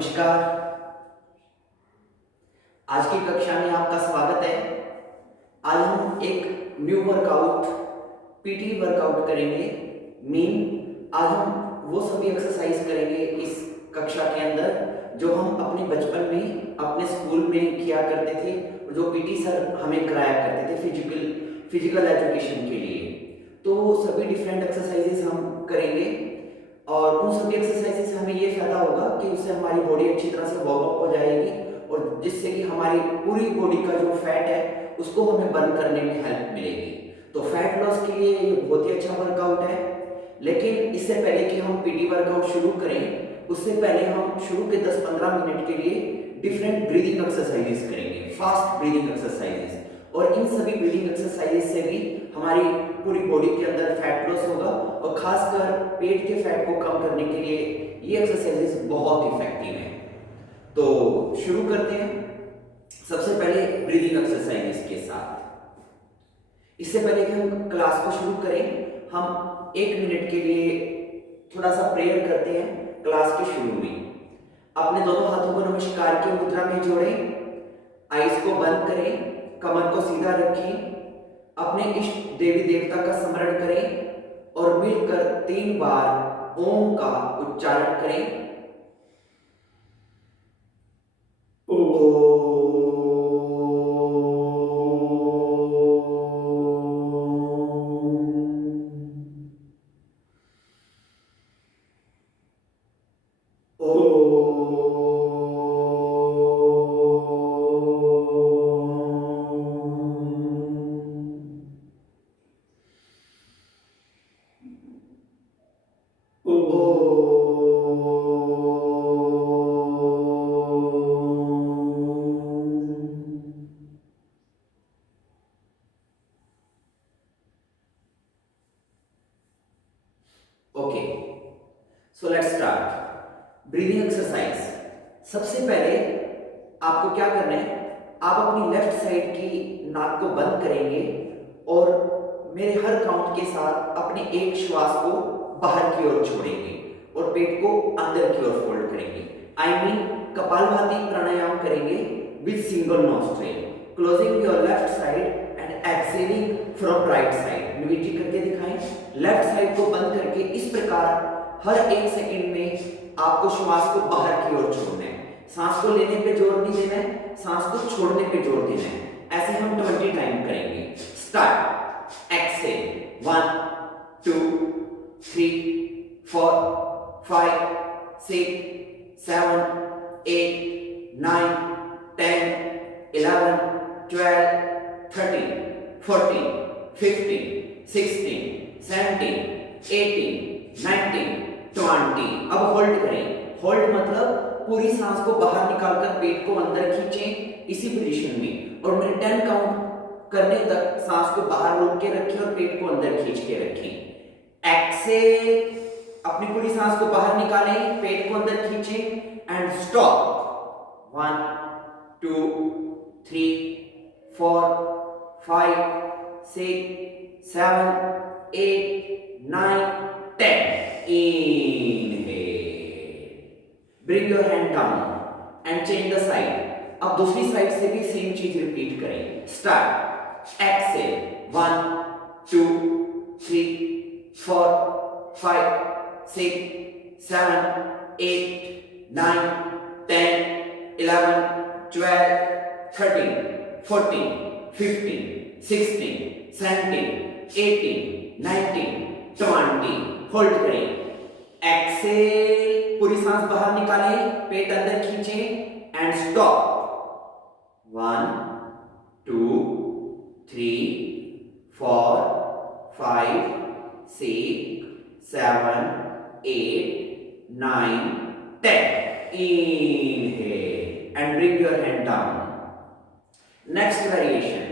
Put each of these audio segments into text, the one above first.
नमस्कार। आज की कक्षा में आपका स्वागत है। आज हम एक न्यू वर्कआउट पीटी वर्कआउट करेंगे। आज हम वो सभी एक्सरसाइज करेंगे इस कक्षा के अंदर जो हम अपने बचपन में अपने स्कूल में किया करते थे, जो पीटी सर हमें कराया करते थे फिजिकल एजुकेशन के लिए। तो सभी डिफरेंट एक्सरसाइजेस हम करेंगे और उन सभी एक्सरसाइजेस से हमें ये फायदा होगा कि उससे हमारी बॉडी अच्छी तरह से वार्म अप हो जाएगी और जिससे कि हमारी पूरी बॉडी का जो फैट है उसको हमें बर्न करने में हेल्प मिलेगी। तो फैट लॉस के लिए ये बहुत ही अच्छा वर्कआउट है। लेकिन इससे पहले कि हम पीटी वर्कआउट शुरू करें, उससे पहले हम शुरू के 10-15 मिनट के लिए डिफरेंट ब्रीदिंग एक्सरसाइजेस करेंगे, फास्ट ब्रीदिंग एक्सरसाइजेस। और इन सभी ब्रीदिंग एक्सरसाइजेस से भी हमारी पूरी बॉडी के अंदर फैट लॉस होगा और खासकर पेट के फैट को कम करने के लिए ये एक्सरसाइजेस बहुत इफेक्टिव हैं। तो शुरू करते हैं सबसे पहले ब्रीदिंग एक्सरसाइजेस के साथ। इससे पहले कि हम क्लास को शुरू करें, हम 1 मिनट के लिए थोड़ा सा प्रेयर करते हैं क्लास के शुरू में। अपने दोनों हाथों को नमस्कार की मुद्रा में जोड़ें, आईज को बंद करें, कमर को सीधा रखें, अपने इष्ट देवी देवता का स्मरण करें और मिलकर 3 बार ओम का उच्चारण करें। Okay, so let's start breathing exercise. सबसे पहले आपको क्या करना है, आप अपनी लेफ्ट साइड की नाक को बंद करेंगे और मेरे हर काउंट के साथ अपने एक श्वास को बाहर की ओर छोड़ेंगे और पेट को अंदर की ओर फोल्ड करेंगे। कपालभाति प्राणायाम करेंगे with single nostril, closing your left side and exhaling from right side. Naveen ji करके दिखाएं। लेफ्ट साइड को बंद करके इस प्रकार हर 1 सेकंड में आपको श्वास को बाहर की ओर छोड़ना है। सांस को लेने पे जोर नहीं देना है, सांस को छोड़ने पे जोर देना है। ऐसे हम 20 टाइम करेंगे। स्टार्ट। एक्सहेल 1 2 3 4 5 6 7 8 9 10 11 12 13 14 15 16 17 18 19 20। अब होल्ड करें। होल्ड मतलब पूरी सांस को बाहर निकालकर पेट को अंदर खींचें इसी पोजीशन में और मेरे 10 काउंट करने तक सांस को बाहर रोक के रखें और पेट को अंदर खींच के रखें। एक्सेल, अपनी पूरी सांस को बाहर निकालें, पेट को अंदर खींचें and stop. 1 2 3 4 5 6 7 8 9 10। Inhale. Bring your hand down and change the side. अब दूसरी साइड से भी सेम चीज रिपीट करें। स्टार्ट। एक्सेल 1 2 3 4 5 6 7 8 9 10 11 12 13 14 15 16 17 18 19 20। होल्ड करें। एक्सेल, पूरी सांस बाहर निकालें, पेट अंदर खींचें and stop. 1 2 3 4 5 6 7 8 9 10। Inhale and bring your hand down. Next variation.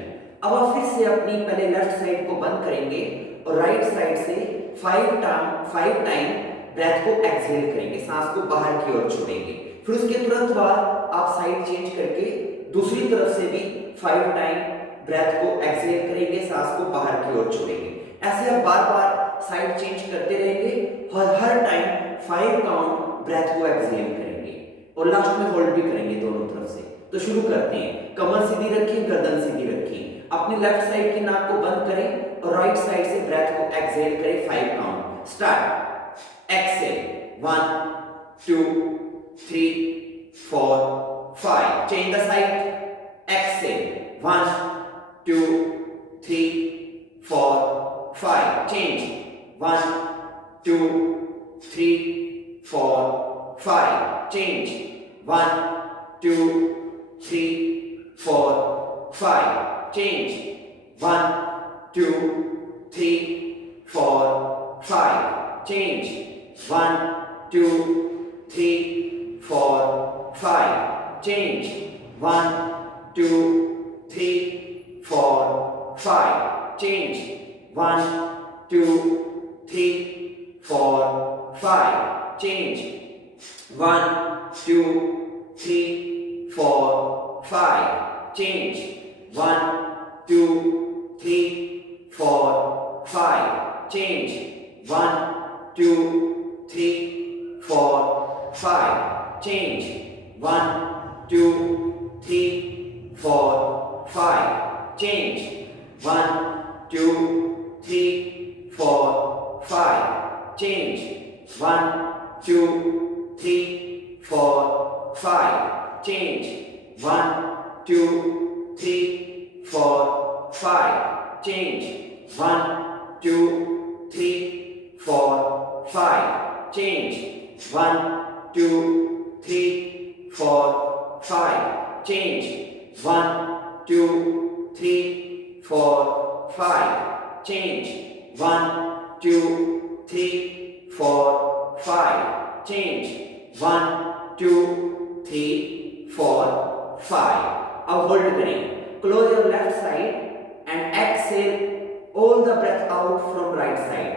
अब आप फिर से अपनी पहले लेफ्ट साइड को बंद करेंगे और राइट साइड से 5 टाइम ब्रेथ को एक्सहेल करेंगे, सांस को बाहर की ओर छोड़ेंगे। फिर उसके तुरंत बाद आप साइड चेंज करके दूसरी तरफ से भी 5 टाइम ब्रेथ को एक्सहेल करेंगे, सांस को बाहर की ओर छोड़ेंगे। ऐसे आप बार-बार साइड चेंज करते रहेंगे और हर टाइम 5 काउंट ब्रेथ को एक्सहेल करेंगे और लास्ट में होल्ड भी करेंगे दोनों तरफ से। तो शुरू करते हैं। कमर सीधी रखें, गर्दन सीधी रखें, अपनी लेफ्ट साइड की नाक को बंद करें और राइट साइड से ब्रेथ को एक्सहेल करें 5 count. Start. Exhale 1 2 3 4 5। Change the side. Exhale 1 2 3 4 5। Change 1 2 3 4 5। Change 1 2 3 4 5. Change 1 2 3 4 5. Change 1 2 3 4 5. Change 1 2 3 4 5. Change 1 2 3 4 5. Change 1 2 3 4 5. Change 1 2 3 4 5. Change 1 2 3 4 5. Change 1 2 3 4 5. Change 1 2 3 4 5. Change 1 2 3 4 5. Change 1 2 3 4 5. Change 1 2 3 4 5. Change 1 2 3 4 5. Change 1 2 3 4 5. Change 1 2 3 4 5. Change 1 2 3 4 5. अब होल्ड करें। Close your left side and exhale all the breath out from right side.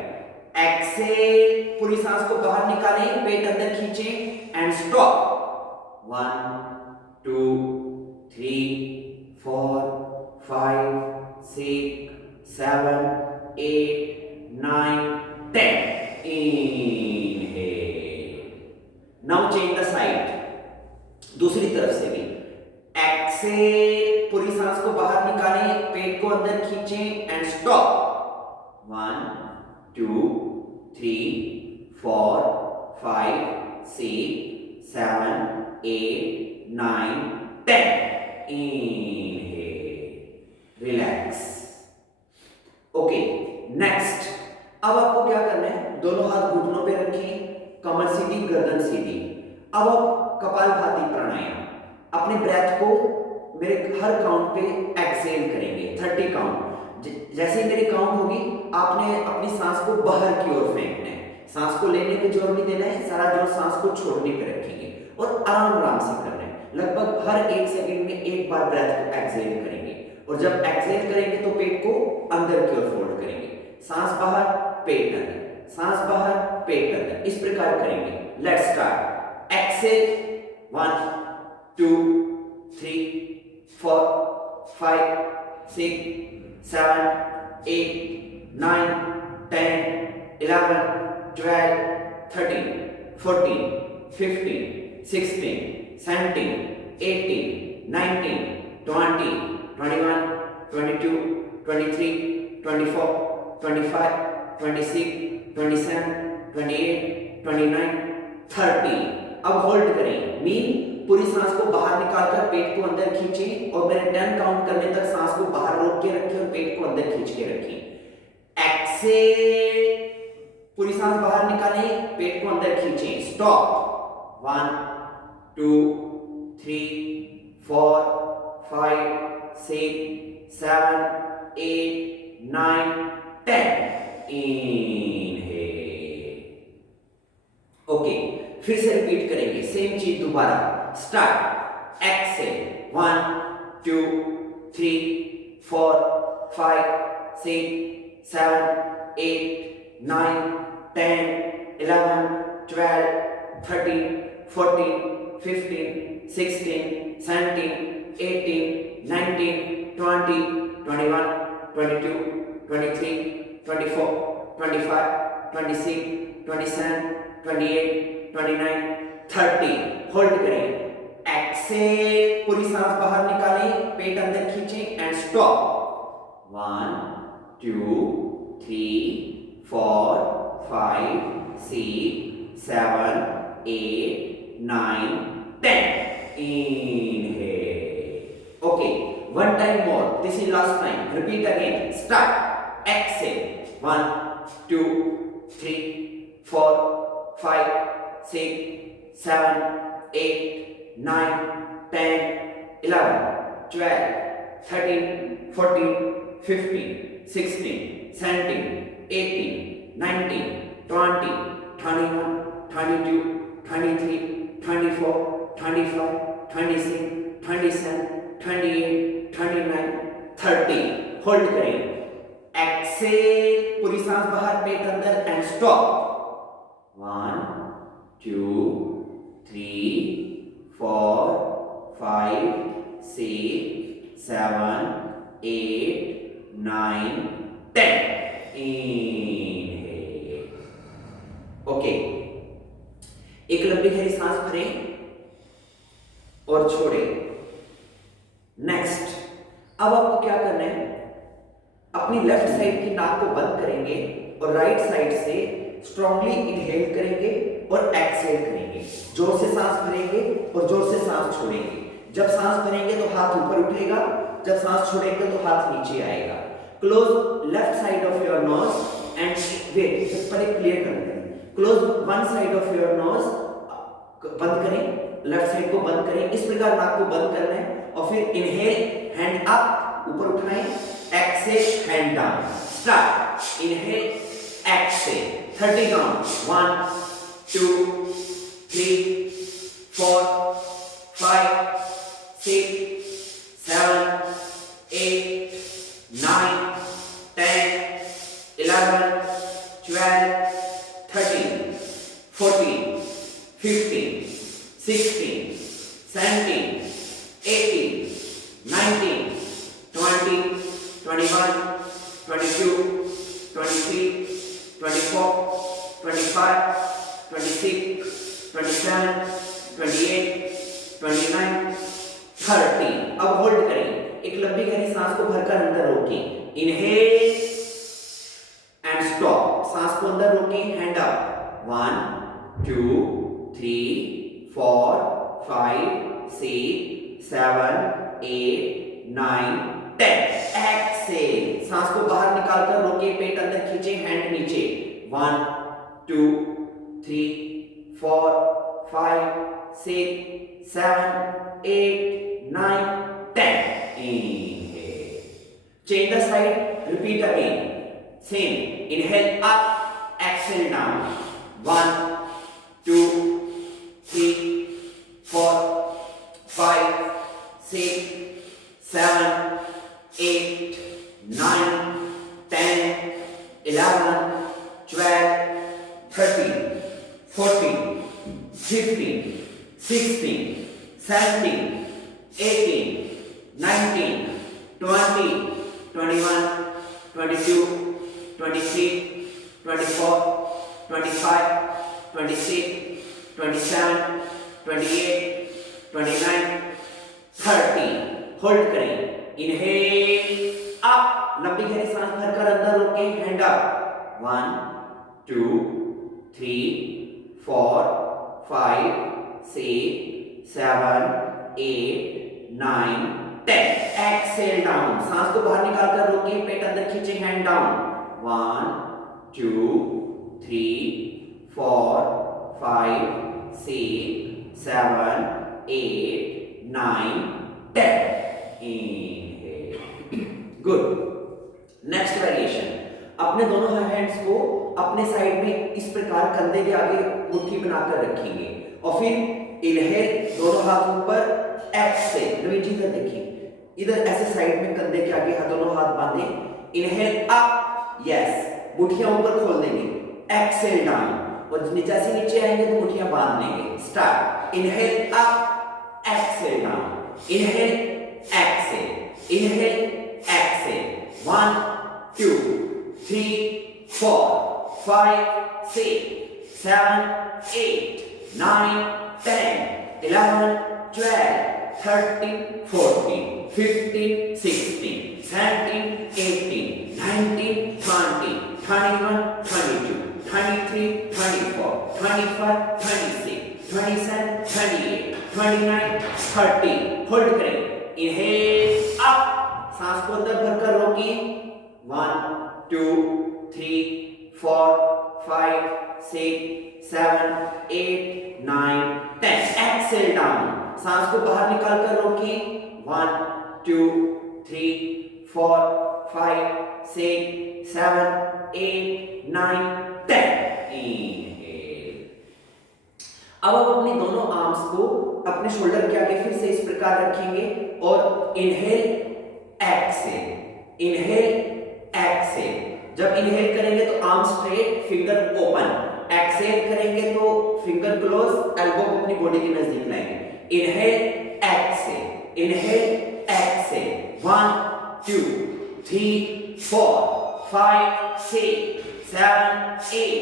Exhale, पूरी सांस को बाहर निकालें, पेट अंदर खींचें and stop. 1 2 3 4 5 6 7 8 9 10. Inhale. Now change the side. दूसरी तरफ से भी। एक्सहेल, पूरी सांस को बाहर निकालें, पेट को अंदर खींचें and stop. 1 2 3 4 5 6 7 8 9 10. Inhale. Relax. Okay, next. अब आपको क्या करना है, दोनों हाथ घुटनों पे रखें, कमर सीधी, गर्दन सीधी। अब आप कपालभाति प्राणायाम, अपने ब्रेथ को मेरे हर काउंट पे एक्सहेल करेंगे 30 काउंट। जैसे ही मेरी काउंट होगी, आपने अपनी सांस को बाहर की ओर फेंकना है। सांस को लेने पे जोर नहीं देना है, सारा जोर सांस को छोड़ने पे रखेंगे और आराम आराम से करना है। लगभग हर 1 सेकंड में एक बार ब्रेथ को एक्सहेल करेंगे और जब एक्सहेल करेंगे तो पेट को अंदर की ओर फोल्ड करेंगे। सांस बाहर, पेट अंदर, सांस बाहर, पेट अंदर, इस प्रकार करेंगे। Let's start. एक्सहेल 1 2 3 4 5 6 7 8 9 10 11 12 13 14 15 16 17 18 19 20 21 22 23 24 25 26 27 28 29 30। अब होल्ड करें। मीन पूरी सांस को बाहर निकालकर पेट को अंदर खींचें और मेरे 10 काउंट करने तक सांस को बाहर रोक के रखें और पेट को अंदर खींच के रखें। एक्सहेल, पूरी सांस बाहर निकालें, पेट को अंदर खींचें। स्टॉप। 1 2 3 4 5 6 7 8 9 10. Inhale. ओके, फिर से रिपीट करेंगे सेम चीज दोबारा। स्टार्ट। एक्सहेल 1 2 3 4 5 6 7 8 9 10 11 12 13 14 15 16 17 18 19 20 21 22 23 24 25 26 27 28 29 30. होल्ड करें, एक्सेल, पूरी सांस बाहर निकालें, पेट अंदर खींचें and stop. 1 2 3 4 5 6 7 8 9 10. Inhale. Okay, one time more. This is last time. Repeat again. Start. Exhale. 1 2 3 4 5 6 7 8 9 10 11 12 13 14 15 16 17 18 19 20 21 22 23 24 25 26 27 28 29 30. Hold करें, एक्सेल, पूरी सांस बाहर, पेट अंदर एंड स्टॉप। 1 2 3 4 5 6 7 8 9 10. Inhale. ओके, एक लंबी गहरी सांस भरें और छोड़ें। नेक्स्ट, अब आपको क्या करना है, अपनी लेफ्ट साइड की नाक को बंद करेंगे और राइट साइड से स्ट्रांगली इनहेल करेंगे और एक्सहेल करेंगे। जोर से सांस भरेंगे और जोर से सांस छोड़ेंगे। जब सांस भरेंगे तो हाथ ऊपर उठेगा, जब सांस छोड़ेंगे तो हाथ नीचे आएगा। Close left side of your nose and wait, पहले क्लियर कर दें। Close one side of your nose, बंद करें, लेफ्ट साइड को बंद करें, इस प्रकार नाक को बंद करना है और फिर इनहेल, हैंड अप, ऊपर उठाएं, exhale, hand down. Start, inhale, exhale, 30 count, 1 2 3 4 5 6 7 8 9 10 11 12 13 14 15 16 17 18 19 20 21 22 23 24 25 26 27 28 29 30. अब होल्ड करें, एक लंबी गहरी सांस को भरकर अंदर रोकें, इनहेल एंड स्टॉप, सांस को अंदर रोकें, हैंड अप, 1 2 3 4 5 6 7 8 9 10. एक्सहेल, सांस को बाहर निकालकर रोके, पेट अंदर खींचे, हैंड नीचे, 1 2 3 4 5 6 7 8 9 10. Inhale. Change the side. Repeat again. Same. Inhale up. Exhale down. 1 2 3 4 5 6 7 8 9 10 11 12 13 14 15 16 17 18 19 20 21 22 23 24 25 26 27 28 29 30. Hold करें, इनहेल अप, लंबी गहरी सांस भरकर अंदर रोकें, हैंड अप, 1 2 3 4 5 6 7 8 9 10. एक्सहेल डाउन, सांस को बाहर निकालकर रोकें, पेट अंदर खींचे, hand down, 1 2 3 4 5 6 7 8 9 10. Inhale. Good. Next variation, अपने दोनों हैंड्स को अपने साइड में इस प्रकार कंधे के आगे मुट्ठी बनाकर रखेंगे और फिर इनहेल, दोनों हाथ ऊपर, एक्सहेल, नवीन जी इधर देखिए, इधर ऐसे साइड में कंधे के आगे दोनों हाथ बांधें, इनहेल अप, यस, मुट्ठियां ऊपर खोल देंगे, एक्सहेल डाउन, और जैसे नीचे आएंगे तो मुट्ठियां बांध लेंगे। Start, inhale up, exhale down, inhale exhale, inhale exhale, 1 2 3 4 5 6 7 8 9 10. 11, 12, 13, 14, 15, 16, 17, 18, 19, 20, 21, 22, 23, 24, 25, 26, 27, 28, 29, 30. Hold करें. Inhale up. सांस को अंदर भरकर रोकिए. 1, 2, 3, 4, 5, 6, 7, 8, 9, 10. Exhale down. सांस को बाहर निकालकर रोकिए. 1, 2, 3, 4, 5, 6, 7, 8, 9, 10. इनहेल. अब आप अपनी दोनों आर्म्स को अपने शोल्डर के आगे फिर से इस प्रकार रखेंगे और इनहेल एक्सेल, इनहेल एक्सेल. जब इनहेल करेंगे तो arm straight, finger open. Exhale करेंगे तो फिंगर क्लोज, एल्बो को अपनी बॉडी के नजदीक लाएंगे. Inhale exhale, inhale exhale. 1, 2, 3, 4, 5, 6, 7, 8,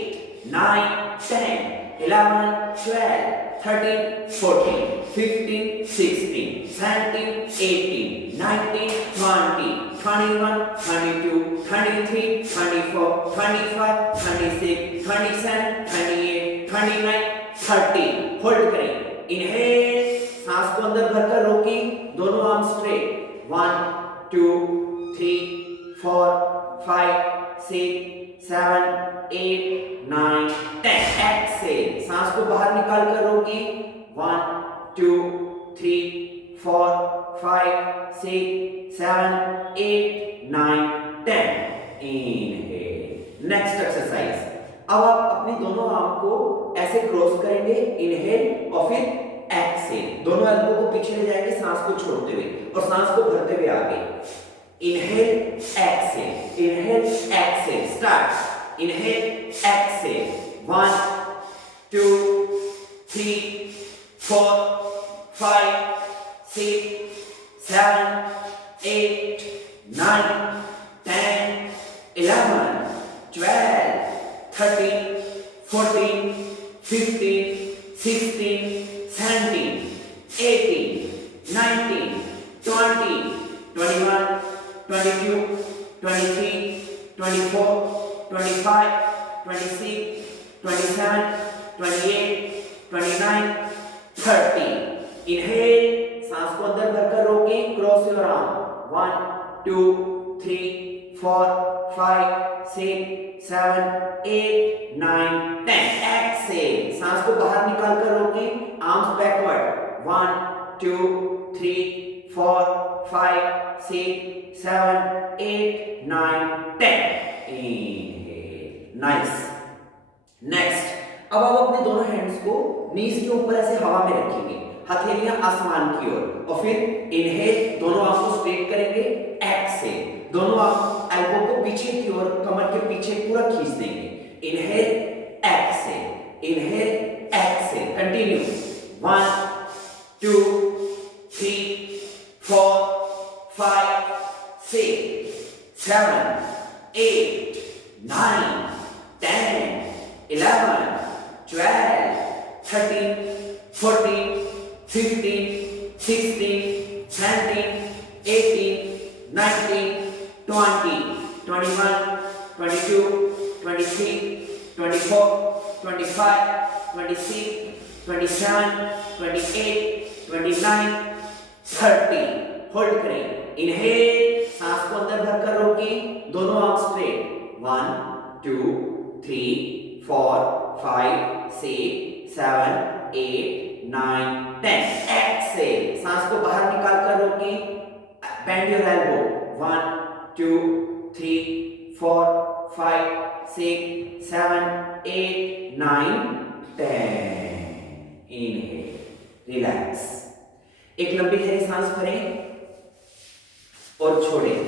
9, 10, 11, 12, 13, 14, 15, 16, 17, 18, 19, 20, 21, 22, 23, 24, 25, 26, 27, 28, 29, 30. Hold करें. इनहेल. सांस को अंदर भरकर रोकिए. दोनों आर्म स्ट्रेट. 1, 2, 3, 4, 5, 6, 7, 8, 9, 10. एक्सेल. सांस को बाहर निकालकर रोकिए. 1, 2, 3, 4, 5, 6, 7, 8, 9, 10. इनहेल. Next exercise. अब आप अपनी दोनों आर्म को ऐसे क्रॉस करेंगे. इनहेल और फिर एक्सेल. दोनों एल्बो को पीछे ले जाएंगे सांस को छोड़ते हुए और सांस को भरते हुए आगे. Inhale exhale, inhale exhale. Start. Inhale exhale. 1, 2, 3, 4, 5, 6, 7, 8, 9, 10, 11, 12, 13, 14, 15, 16, 17, 18, 19, 20, 21, 22, 23, 24, 25, 26, 27, 28, 29, 30. Inhale. सांस को अंदर भरकर रोकिए. Cross your arm. 1, 2, 3, 4, 5, 6, 7, 8, 9, 10. एक्सेल. सांस को बाहर निकालकर रोकिए. Arms backward. 1, 2, 3, 4, 5, 6, 7, 8, 9, 10. Inhale. Nice. Next. अब आप अपने दोनों हैंड्स को नीज के ऊपर ऐसे हवा में रखेंगे. हथेलियां आसमान की ओर. और फिर इनहेल. दोनों आर्म को स्ट्रेट करेंगे. एक्सेल. दोनों आर्म एल्बो को पीछे की ओर, कमर के पीछे पूरा खींच देंगे. Inhale exhale, inhale Excel. Continue. 1, 2, 3, 4, 5, 6, 7, 8, 9, 10, 11, 12, 13, 14, 15, 16, 17, 18, 19, 20, 21, 22, 23, 24, 25, 26, 27, 28, 29, 30. Hold करें. इनहेल. सांस को अंदर भरकर रोकिए. दोनों आर्म स्ट्रेट. 1, 2, 3, 4, 5, 6, 7, 8, 9, 10. एक्सेल. सांस को बाहर निकालकर रोकिए. Bend your elbow. 1, 2, 3, 4, 5, 6, 7, 8, 9, 10. Inhale. Relax. एक लंबी गहरी सांस भरें और छोड़ें.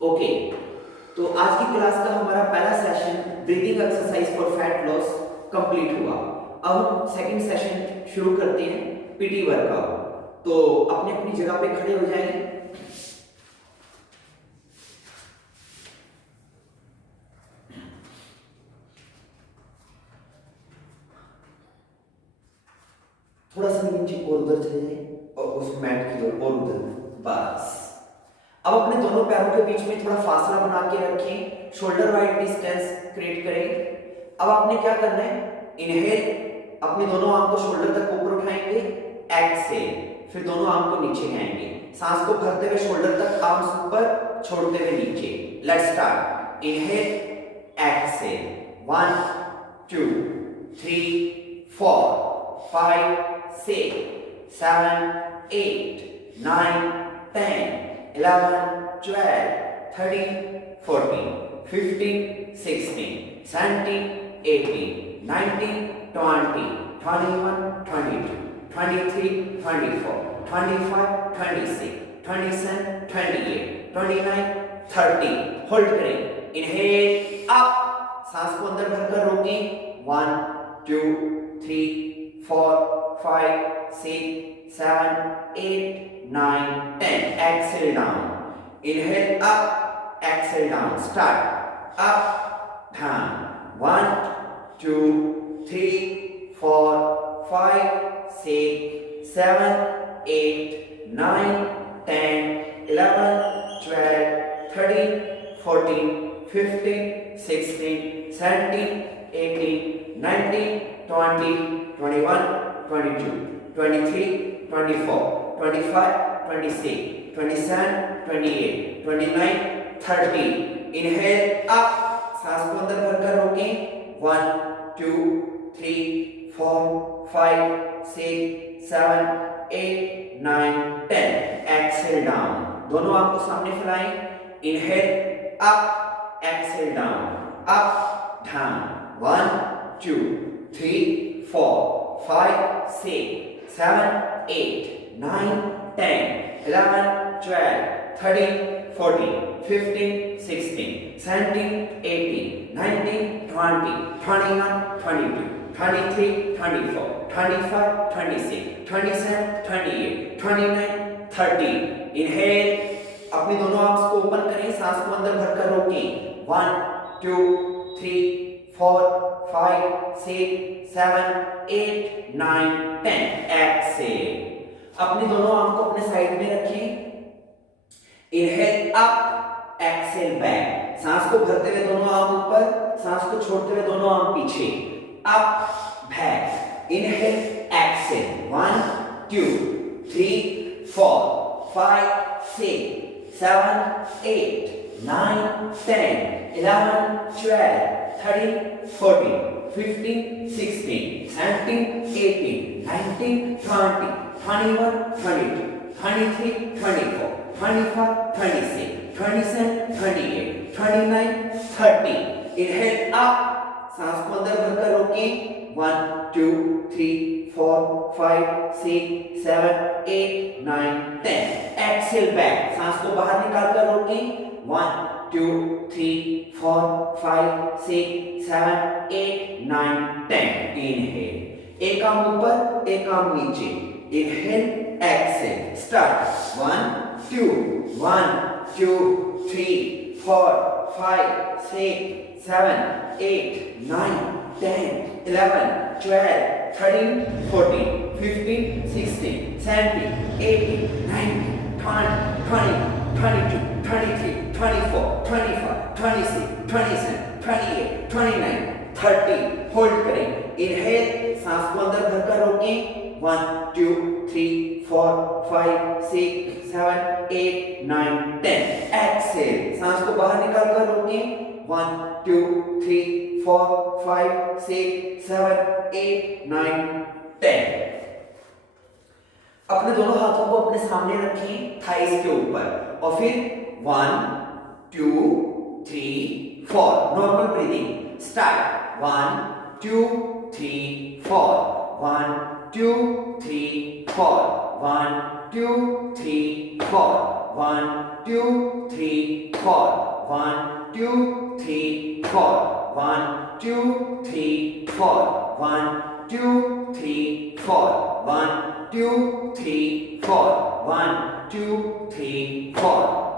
ओके. तो आज की क्लास का हमारा पहला session breathing exercise for fat loss complete हुआ. अब हम सेकंड सेशन शुरू करते हैं, पीटी वर्कआउट. तो अपनी अपनी जगह पे खड़े हो जाएंगे. थोड़ा सा नीचे और उधर चले जाए और उस मैट की ओर और उधर, बस। अब अपने दोनों पैरों के बीच में थोड़ा फासला बना के रखें, शोल्डर वाइड डिस्टेंस क्रिएट करें। अब आपने क्या करना है, इनहेल, अपने दोनों आर्म को शोल्डर तक ऊपर उठाएंगे, एक्सहेल, फिर दोनों आर्म को नीचे लाएंगे, सांस को भरते हुए शोल्डर तक, आर्म्स ऊपर, छोड़ते हुए नीचे। Let's start. Inhale, exhale, 1 2 3 4 5 6 7 8 9 10 11 12 13 14 15 16 17 18 19 20 21 22 23 24 25 26 27 28 29 30। Hold करें। इनहेल अप, सांस को अंदर भरकर रोकें। 1 2 3 4 5 6 7 8 9 10। Exhale down. Inhale up, exhale down. Start. Up, down. 1 2 3 4 5 6 7 8 9 10 11 12 13 14 15 16 17 18 19 20 21 22 23 24 25 26 27 28 29 30। Inhale up, सांस को अंदर भरकर रोकें। 1 2 3 4 5 6 7 8 9 10। Exhale down. दोनों आंख को सामने फैलाएं। Inhale up, exhale down, up down. 1 2 3 4 5 6 7 8 9 10 11 12 13 14 15 16 17 18 19 20 21 22 23 24 25 26 27 28 29 30। Inhale, अपनी दोनों आर्म्स को ओपन करें, सांस को अंदर भरकर रोकें। 1 2 3 4 5 6 7 8 9 10। एक्सेल, अपनी दोनों आर्म को अपने साइड में रखें। इनहेल अप, एक्सेल बैक, सांस को भरते हुए दोनों आर्म ऊपर, सांस को छोड़ते हुए दोनों आर्म पीछे। Up, back, inhale, exhale. 1 2 3 4 5 6 7 8 9 10 11 12 13 14 15 16 17 18 19 20 21 22 23 24 25 26 27 28 29 30। Inhale up, सांस को अंदर भरकर रोकें। 1 2 3 4 5 6 7 8 9 10। एक्सेल बैक, सांस को बाहर निकालकर रोकें। 1 2 3 4 5 6 7 8 9 10। इनहेल, एक आर्म ऊपर, एक आर्म नीचे। Inhale, exhale. स्टार्ट। 1 2 1 2 3 4 5 6 7 8 9 10 11 12 13 14 15 16 17 18 19 20 21 22 23 24 25 26 27 28 29 30। होल्ड करें। इनहेल, सांस को अंदर भरकर रोकें। 1 2 3 4 5 6 7 8 9 10। एक्सेल, सांस को बाहर निकालकर रोकें। 1 2 3 4 5 6 7 8 9 10। अपने दोनों हाथों को अपने सामने रखें, थाइस के ऊपर, और फिर 1 2 3 4। Normal breathing. Start. 1 2 3 4 1 2 3 4 1 2 3 4 1 2 3 4 1 2 3 4 1 2 3 4 1 2 3 4 1 2 3 4 1 2 3 4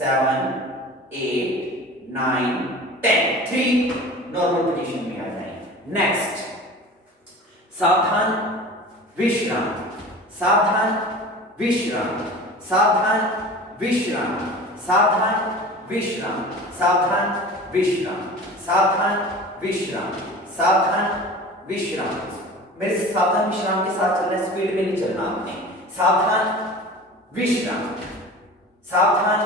7 8 9 10 3 normal position में आ जाएं। नेक्स्ट, सावधान विश्राम, सावधान विश्राम, सावधान विश्राम, सावधान विश्राम, सावधान विश्राम, सावधान विश्राम, सावधान विश्राम। मेरे से सावधान विश्राम के साथ चलना है, स्पीड में नहीं चलना आपने। सावधान विश्राम, सावधान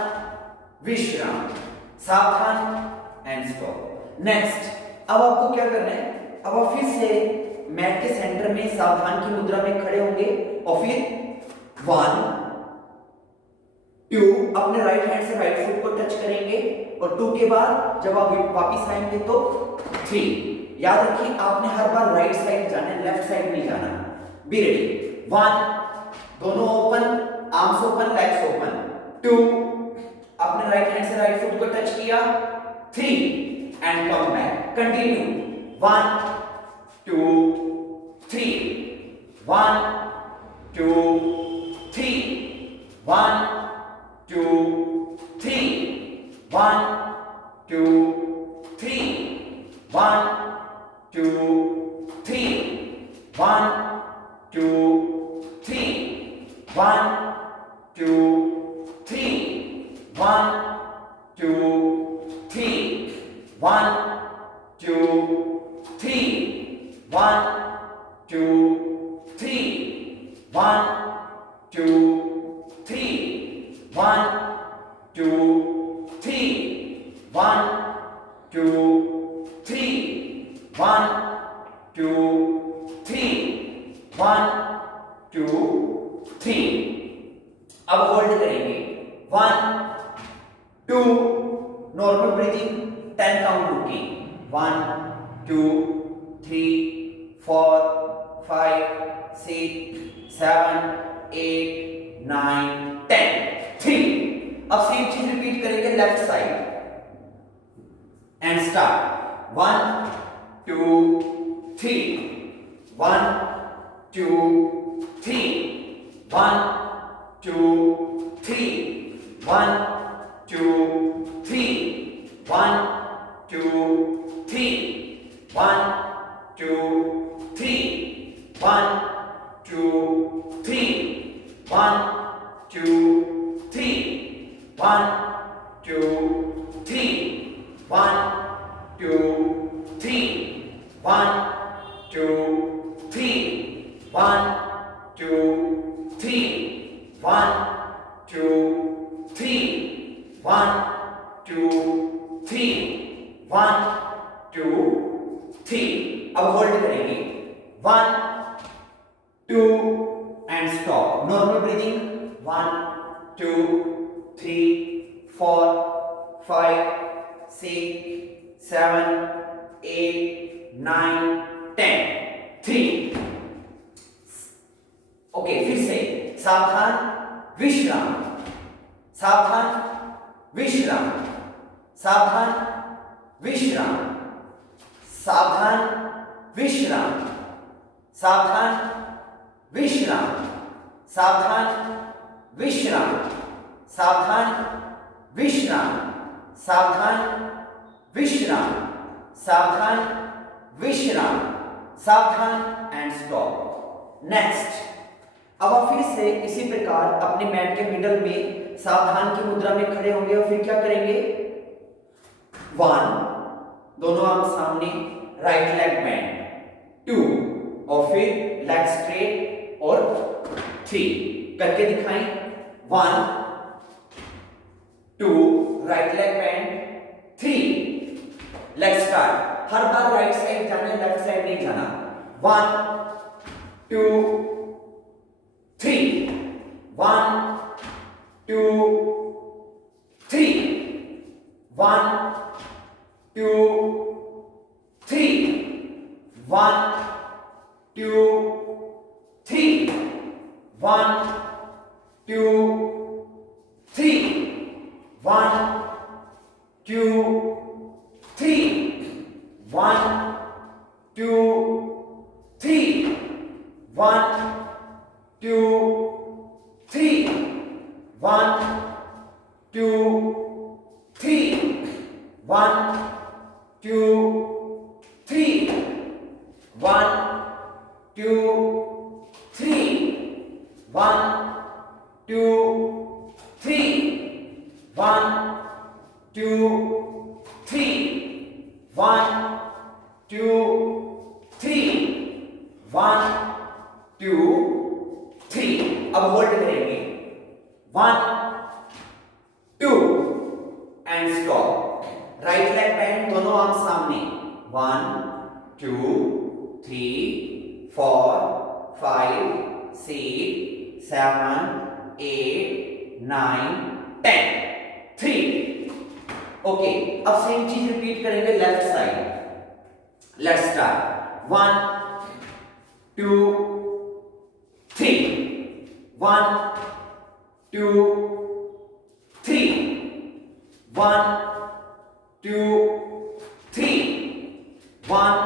विश्राम, सावधान एंड स्टॉप। नेक्स्ट, अब आपको क्या करना है, अब आप फिर से मैट के सेंटर में सावधान की मुद्रा में खड़े होंगे और फिर 1 2 अपने राइट हैंड से राइट फुट को टच करेंगे और 2 के बाद जब आप वापस आएंगे तो 3। याद रखिए आपने हर बार राइट साइड जाना है, लेफ्ट साइड नहीं जाना। Be ready. 1 दोनों open, arms open, legs open. 2 अपने राइट हैंड से राइट फुट को टच किया। 3 एंड कम बैक। कंटिन्यू। 1 2 3 1 2 3 1 2 3 1 2 3 1 2 3 1 2 3 1 2 3 1 2 3 1 2 3 1 2 3 1 2 3 1 2 3 1 2 3 1 2 3 1 2 3। अब होल्ड करेंगे। 1 2 नॉर्मल ब्रीथिंग, 10 काउंट रुकी। 1 2 3 4 5 6 7 8 9 10 3। अब सेम चीज रिपीट करेंगे लेफ्ट साइड एंड स्टार्ट। 1 2 3 1 2 3 1 2 3 1 2 3 1 2 3 1 2 3 1 2 3 1 2 3 1 2 3 1 2 3 1 2 3 1 2 3 1 2 3 1 2 3 1 2 3। अब होल्ड करेंगे। 1 2 and stop. Normal breathing. 1 2 3 4 5 6 7 8 9 10 3। Okay, फिर से सावधान विश्राम, सावधान विश्राम, सावधान विश्राम, सावधान विश्राम, सावधान विश्राम, सावधान विश्राम, सावधान विश्राम, सावधान विश्राम, सावधान विश्राम, सावधान एंड स्टॉप। नेक्स्ट, अब आप फिर से इसी प्रकार अपने मैट के मिडल में सावधान की मुद्रा में खड़े होंगे और फिर क्या करेंगे। 1 दोनों आर्म सामने, राइट लेग बेंड। 2 और फिर लेग स्ट्रेट और 3 करके दिखाएं। 1 2 right leg bend, 3 leg start. हर बार राइट साइड जाना है, लेफ्ट साइड नहीं जाना। 1 2 3 1 2 3 1 2 3 1 2 3 1 2 3 1 2 3 1 2 3 1 2 3 1 2 1 2 3 1 2 3 1 2 3 1 2 3 1 2 3 1 2 3। अब होल्ड करेंगे 1 2 and stop. Right leg band दोनों आर्म सामने 1 2 3 4 5 6 7 8 9 10 3। ओके, अब सेम चीज रिपीट करेंगे left side. Let's start 1 2 3 1 2 3 1 2 3 1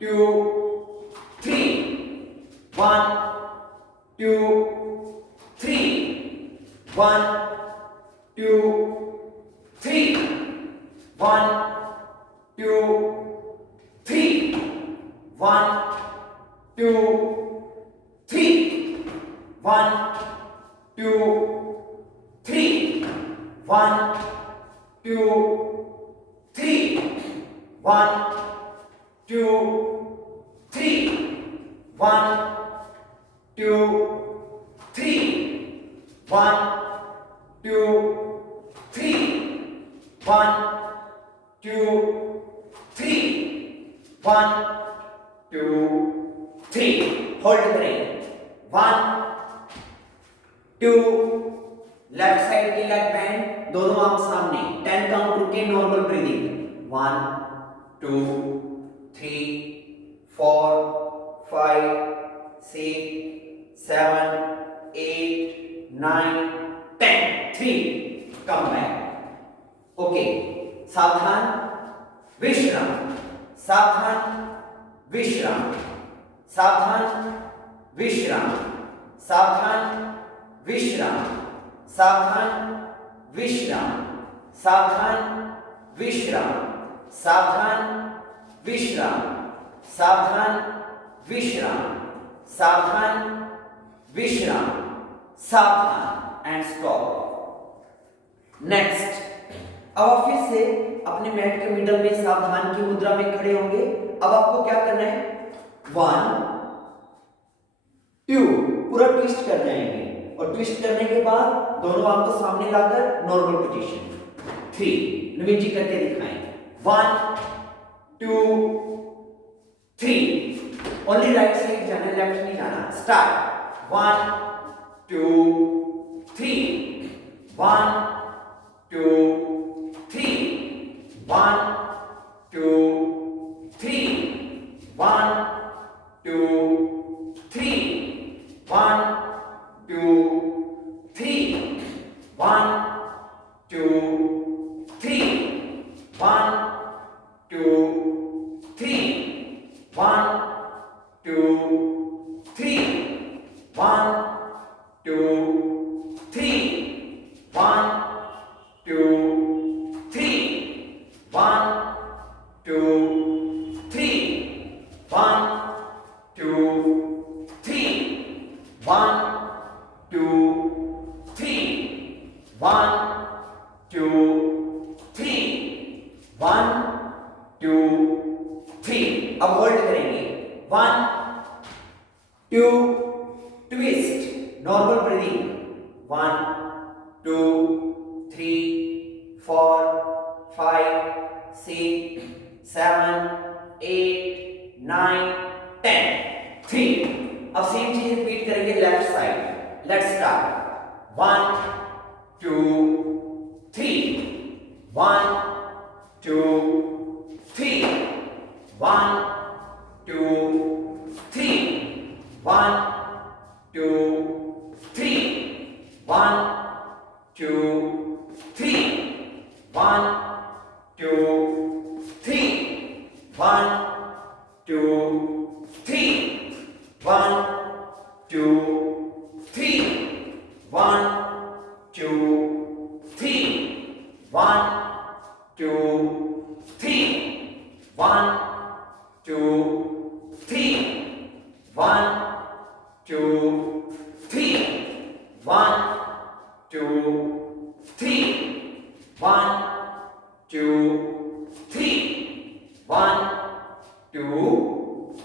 2 3 1 2 3 1 2 3 1 2 3 1 2 3 1 2 3 1 2 3 1 2 3 1 2 3 1 2 3 1 2 3 1 2 3। Hold करें 1 2 लेफ्ट साइड की लेग बैंड दोनों आर्म सामने 10 काउंट रुके normal breathing 1 2 3 4 5 6 7 8 9 10 3। Come back. Okay, सावधान विश्राम, सावधान विश्राम, सावधान विश्राम, सावधान विश्राम, सावधान विश्राम, सावधान विश्राम, सावधान विश्राम, सावधान विश्राम, सावधान विश्राम, सावधान एंड स्टॉप। नेक्स्ट, अब आप फिर से अपने मैट के मिडल में सावधान की मुद्रा में खड़े होंगे। अब आपको क्या करना है 1 2 पूरा ट्विस्ट कर जाएंगे और ट्विस्ट करने के बाद दोनों आर्म को सामने लाकर नॉर्मल पोजीशन 3 नवीन जी करके दिखाएं 1 2 3। ओनली राइट साइड जाना, लेफ्ट नहीं जाना। स्टार्ट 1 2 3 1 2 3 1 2 3 1 2 3 1 2 3 1 2 3 1 2 3 1 2 3 1 2 3 1 2 3 1 2 3 1 2 3 1 2 3 1 2 3 1 2 3। अब होल्ड करेंगे 1 2 ट्विस्ट नॉर्मल ब्रीदिंग 1 2 3 4 5 6 7 8 9 10 3। अब सेम चीज रिपीट करेंगे left side. Let's start 1 2 3 1 2 3 1 2 3 1 2 3 1 2 3 1 2 3 1 2 3 1 2 3 1 2 3 1 2 3 1 2 3 1 2 3 1 2 3 1 2 3 1 2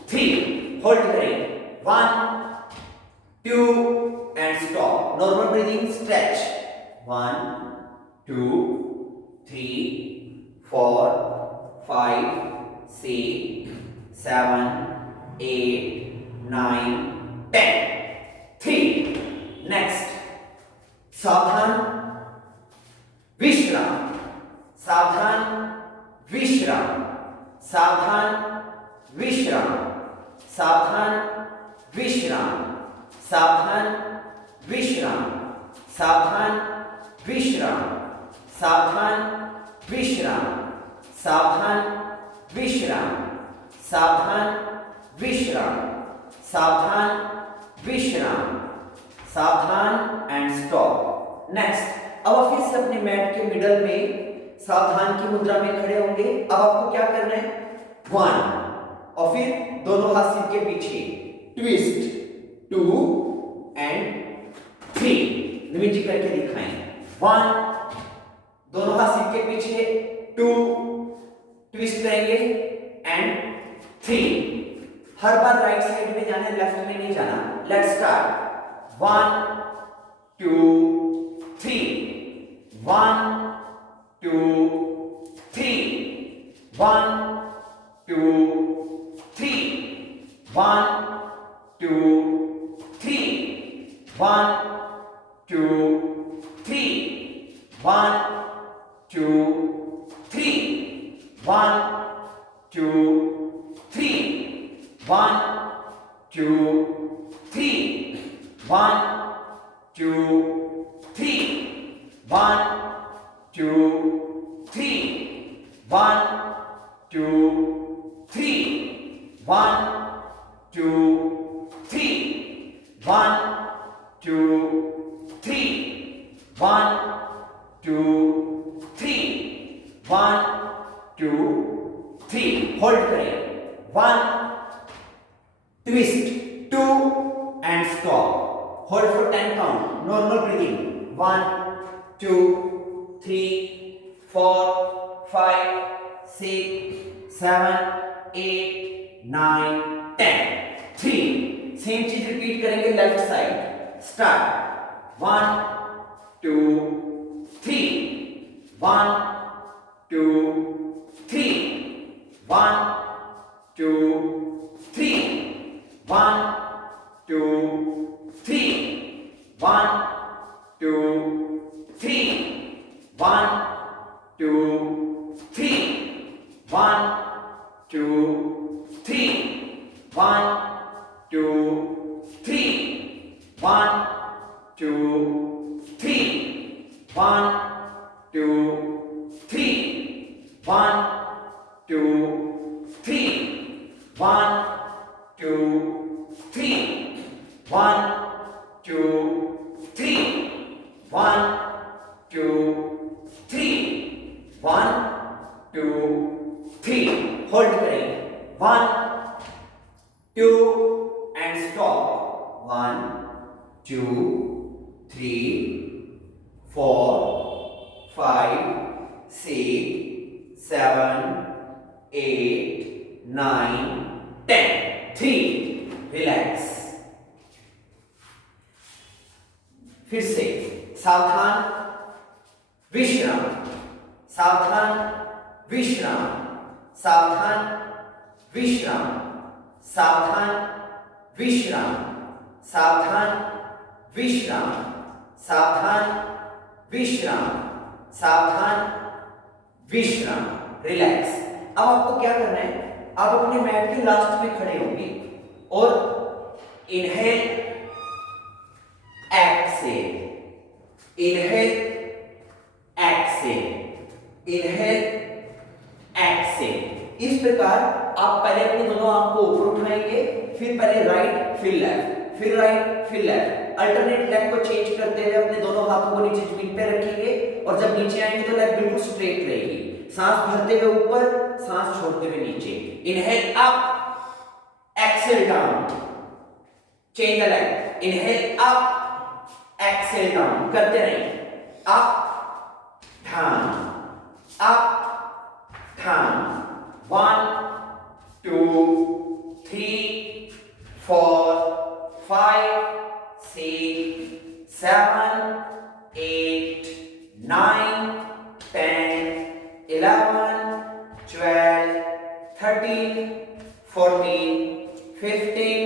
3 hold करें 1 2 and stop normal breathing stretch 1 2 3 4 5 6 7 8 9 10 3 next सावधान विश्राम सावधान विश्राम सावधान विश्राम सावधान विश्राम सावधान विश्राम सावधान विश्राम सावधान विश्राम सावधान विश्राम सावधान विश्राम सावधान विश्राम सावधान एंड स्टॉप नेक्स्ट अब फिर से अपने मैट के मिडल में सावधान की मुद्रा में खड़े होंगे अब आपको क्या करना है 1 और फिर दोनों हाथ सिर के पीछे ट्विस्ट 2 एंड 3 निमित जी करके दिखाएं 1 दोनों हाथ सिर के पीछे 2 ट्विस्ट करेंगे एंड 3 हर बार राइट साइड में जाना है लेफ्ट में नहीं जाना लेट्स स्टार्ट 1 2 3 1 2 3 1 2 3 1 2 3 1 2 3 1 2 3 1 2 3 1 2 3 1 2 3 1 2 3 1 2 3 1 2 3 1 2 3 1 2 3 1 2 3 होल्ड करें 1 twist 2 and stop hold for 10 count normal breathing 1 2 3 4 5 6 7 8 9 10 3 same चीज रिपीट करेंगे लेफ्ट साइड स्टार्ट 1 2 3 1 2 3 1 2 3 1 2 3 1 2 3 1 2 3 1 2 3 1 2 3 1 2 3 1 2 3 1 2 3 1 2 3 1 2 3 1 2 3 1 2 3 होल्ड करें 1 2 एंड स्टॉप 1 2 3 4 5 6 7 8 9 10 3 रिलैक्स फिर से सावधान विश्राम सावधान विश्राम सावधान विश्राम सावधान विश्राम सावधान विश्राम सावधान विश्राम सावधान विश्राम रिलैक्स अब आपको क्या करना है आप अपने मैट के लास्ट में खड़े होंगे और inhale exhale inhale exhale inhale Excel इस प्रकार आप पहले अपनी दोनों आंख को ऊपर उठाएंगे फिर पहले राइट फिर लेफ्ट फिर राइट फिर लेफ्ट अल्टरनेट लेग को चेंज करते हुए अपने दोनों हाथों को नीचे जमीन पे रखेंगे और जब नीचे आएंगे तो लेग बिल्कुल स्ट्रेट रहेगी सांस भरते हुए ऊपर, सांस छोड़ते हुए नीचे। Inhale up, exhale down, change the leg, inhale up, exhale down, करते रहिए। Up down, up down, 1 2 3 4 5 6 7 8 9 10 11 12 13 14 15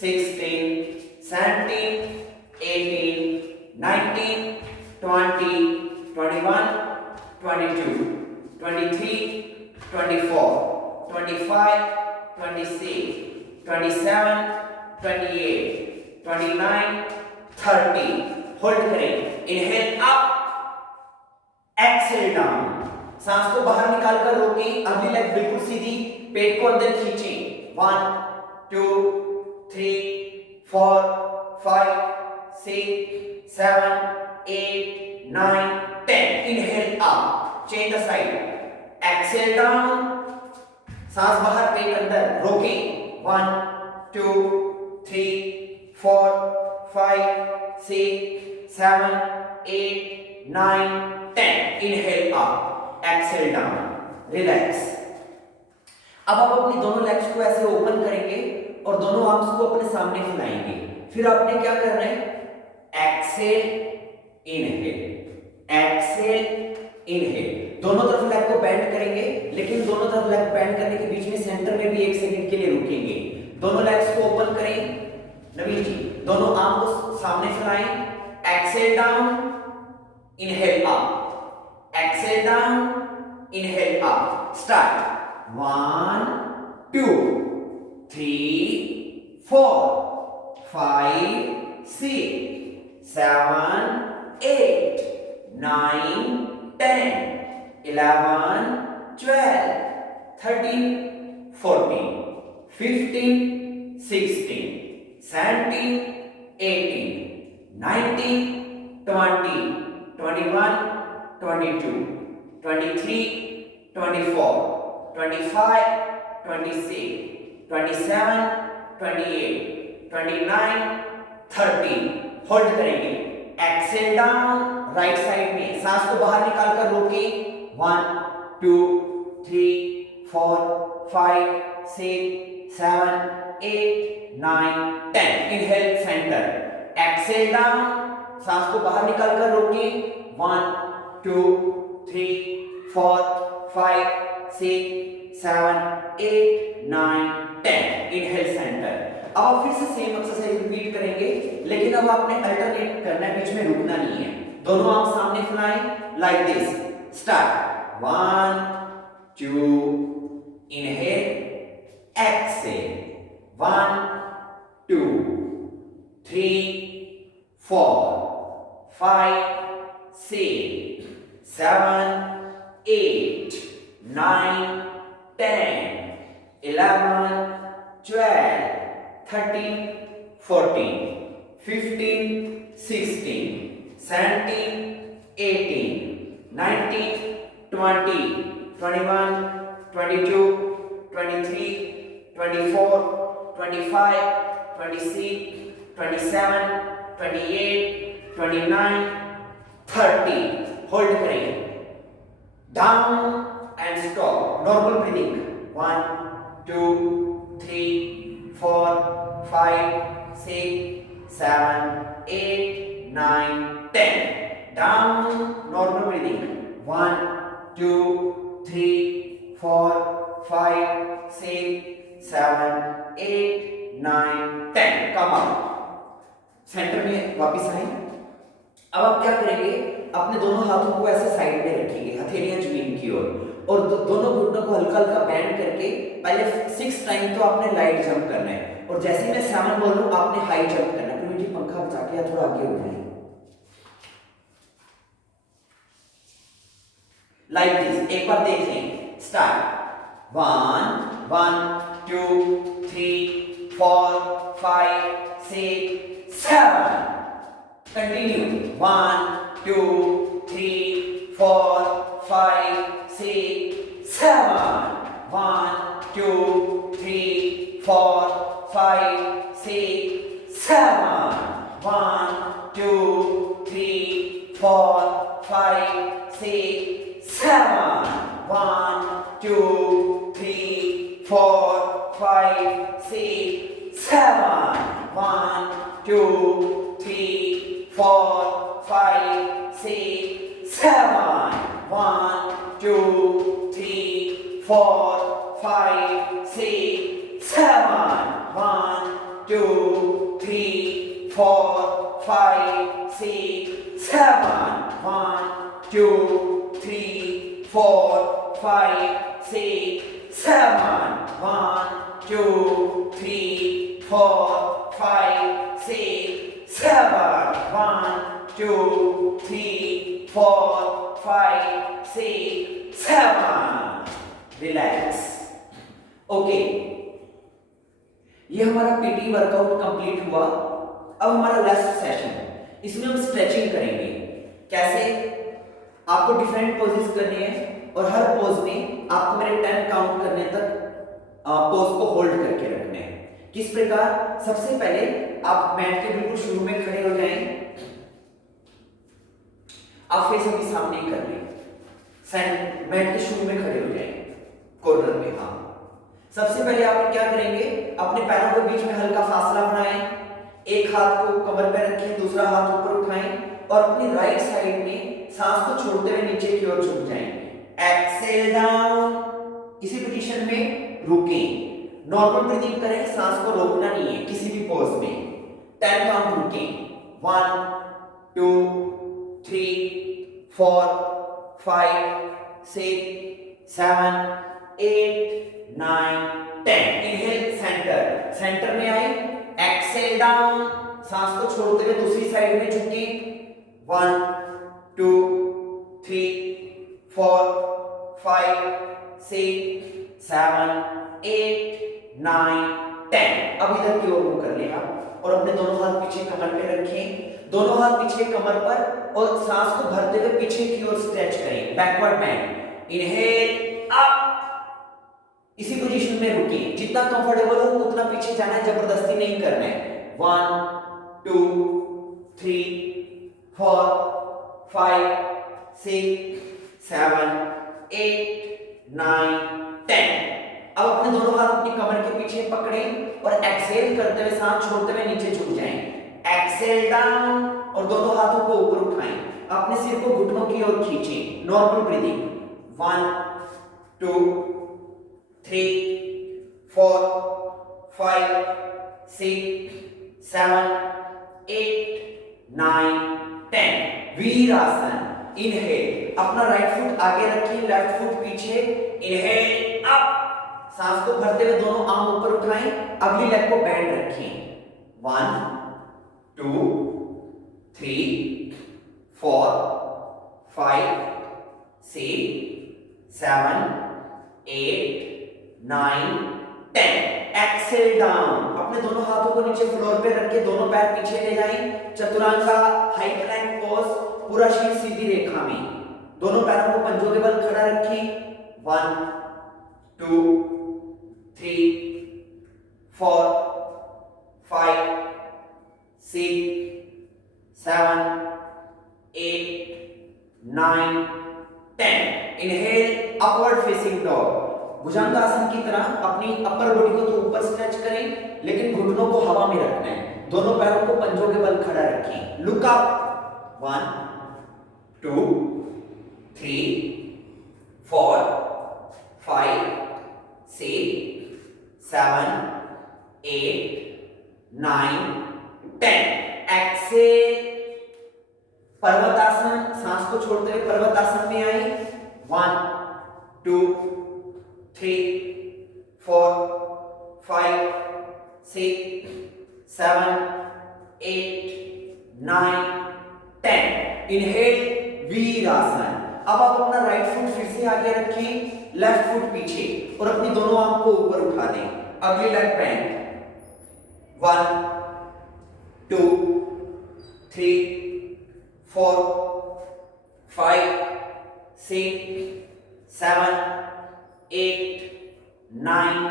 16 17 18 19 20 21 22 23 24 25 26 27 28 29 30। Hold करें, इनहेल अप, एक्सेल डाउन, सांस को बाहर निकालकर रोकें, अगली लेग बिल्कुल सीधी, पेट को अंदर खींचें। 1 2 3 4 5 6 7 8 9 10। Inhale up, change the side, exhale down, सांस बाहर पेट अंदर, रोकें। 1 2 3 4 5 6 7 8 9 10। Inhale up, exhale down, relax. अब आप अपनी दोनों लेग्स को ऐसे ओपन करेंगे और दोनों आर्म्स को अपने सामने फैलाएंगे। फिर आपने क्या करना है, एक्सेल इनहेल, एक्सेल इनहेल, दोनों तरफ लेग को बेंड करेंगे, लेकिन दोनों तरफ लेग बेंड करने के बीच में सेंटर में भी 1 सेकंड के लिए रुकेंगे। दोनों लेग्स को ओपन करें, नवीन जी, दोनों आर्म को सामने फैलाएं, exhale down, inhale up, exhale down, inhale up, start. 1 2 3 4 5 6 7 8 9 10 11 12 13 14 15 16 17 18 19 20 21 22 23 24 25 26 27 28 29 30। Hold करेंगे, एक्सेल डाउन, राइट साइड में सांस को बाहर निकालकर रोकें। 1 2 3 4 5 6 7 8 9 10। इनहेल सेंटर, एक्सेल डाउन, सांस को बाहर निकालकर रोकें। 1 2 3 4 5 6 7 8 9 10। Inhale centre. अब आप फिर से सेम एक्सरसाइज रिपीट करेंगे, लेकिन अब आपने अल्टरनेट करना है, बीच में रुकना नहीं है। दोनों आर्म सामने फैलाएं, like this, start. 1 2 inhale, exhale, 1 2 3 4 5 6 7 8 9 10 11 12 13 14 15 16 17 18 19 20 21 22 23 24 25 26 27 28 29 30। Hold करें, down and stop, normal breathing. 1 2 3 4 5 6 7 8 9 10। Down, normal breathing. 1 2 3 4 5 6 7 8 9 10। Come out, centre में वापस आए। अब आप क्या करेंगे, अपने दोनों हाथों को ऐसे साइड में रखेंगे, हथेलियां जमीन की ओर, और दोनों घुटनों को हल्का हल्का बैंड करके पहले 6 टाइम तो आपने लाइट जंप करना है, और जैसे ही मैं 7 बोलूं आपने हाई जंप करना है। फिर मुझे पंखा बचा के थोड़ा आगे हो जाए, लाइक दिस। एक बार देख लें, स्टार्ट। 1 1 2 3 4 5 6 7। Continue, 1 2 3 4 5 6 7 1 2 3 4 5 6 7 1 2 3 4 5 6 7 1 2 3 4 5 6 7 1 2 3 4 5 6 7 1 2 3 4 5 6 7 1 2 3 4 5 6 7 1 2 3 4 5 6 7 1 2 3 4 5 6 7 1 2 3 4 5 6 7 relax. ओके, ये हमारा पीटी वर्कआउट कंप्लीट हुआ। अब हमारा लास्ट सेशन, इसमें हम स्ट्रेचिंग करेंगे। कैसे? आपको डिफरेंट पोजेस करनी है और हर पोज में आपको मेरे 10 काउंट करने तक पोज को होल्ड करके रखना है। किस प्रकार? सबसे पहले आप मैट के बिल्कुल शुरू में खड़े हो जाएं। आप फेस अपने सामने कर लें, मैट के शुरू में खड़े हो जाएं, कॉर्नर में। हाँ, सबसे पहले आप क्या करेंगे, अपने पैरों के बीच में हल्का फासला बनाएं। एक हाथ को कमर पे रखें, दूसरा हाथ ऊपर उठाएं और अपनी राइट साइड में सांस को छोड़ते हुए नीचे की ओर झुक जाएं। एक्सेल डाउन, इसी पोजीशन में रुकें। नॉर्मल ब्रीदिंग करें, सांस को रोकना नहीं है किसी भी पोज में। 10 काउंट रुकें। 1 2 3 4 5 6 7 8 9 10। इनहेल सेंटर में आए, एक्सेल डाउन, सांस को छोड़ते हुए दूसरी साइड में झुके। 1 2 3 4 5 6 7 8 9 10। अब इधर की ओर मुंह कर लें आप और अपने दोनों हाथ पीछे कमर पे रखें। दोनों हाथ पीछे कमर पर और सांस को भरते हुए पीछे की ओर स्ट्रेच करें, बैकवर्ड बेंड। इनहेल अप, इसी पोजीशन में रुकिए। जितना कंफर्टेबल हो उतना पीछे जाना है, जबरदस्ती नहीं करना है। 1 2 3 4 5 6 7 8 9 10। अब अपने दोनों हाथ अपनी कमर के पीछे पकड़ें और एक्सहेल करते हुए सांस छोड़ते हुए नीचे झुक जाएं। एक्सहेल डाउन और दोनों हाथों को ऊपर उठाएं। अपने सिर को घुटनों की ओर खींचें। Normal breathing. 1 2 3 4 5 6 7 8 9 10। वीरासन। इनहेल, अपना राइट फुट आगे रखिए, लेफ्ट फुट पीछे। इनहेल अप, सांस को भरते हुए दोनों आर्म ऊपर उठाएं, अगली लेग को बैंड रखें। 1 2 3 4 5 6 7 8 9 10। एक्सेल डाउन, अपने दोनों हाथों को नीचे फ्लोर पे रख के दोनों पैर पीछे ले जाएं। चतुरांगा हाई प्लैंक पोज, पूरा शरीर सीधी रेखा में। दोनों पैरों को पंजों के बल खड़ा रखें। 1 2 3 4 5 6 7 8 9 10। इनहेल अपवर्ड फेसिंग डॉग, भुजंगासन की तरह अपनी अपर बॉडी को तो ऊपर स्ट्रेच करें, लेकिन घुटनों को हवा में रखना है। दोनों पैरों को पंजों के बल खड़ा रखें। Look up. 1 2 3 4 5 6 7 8 9 10। एक्सेल, पर्वतासन, सांस को छोड़ते हुए पर्वतासन में आए। 1 2 3 4 5 6 7 8 9 10। इनहेल वीरासन। अब आप अपना राइट फुट फिर से आगे रखें, लेफ्ट फुट पीछे और अपनी दोनों आंख को ऊपर उठा दें, अगली लेग बैंड। 1 2 3 4 5 6 7 8 9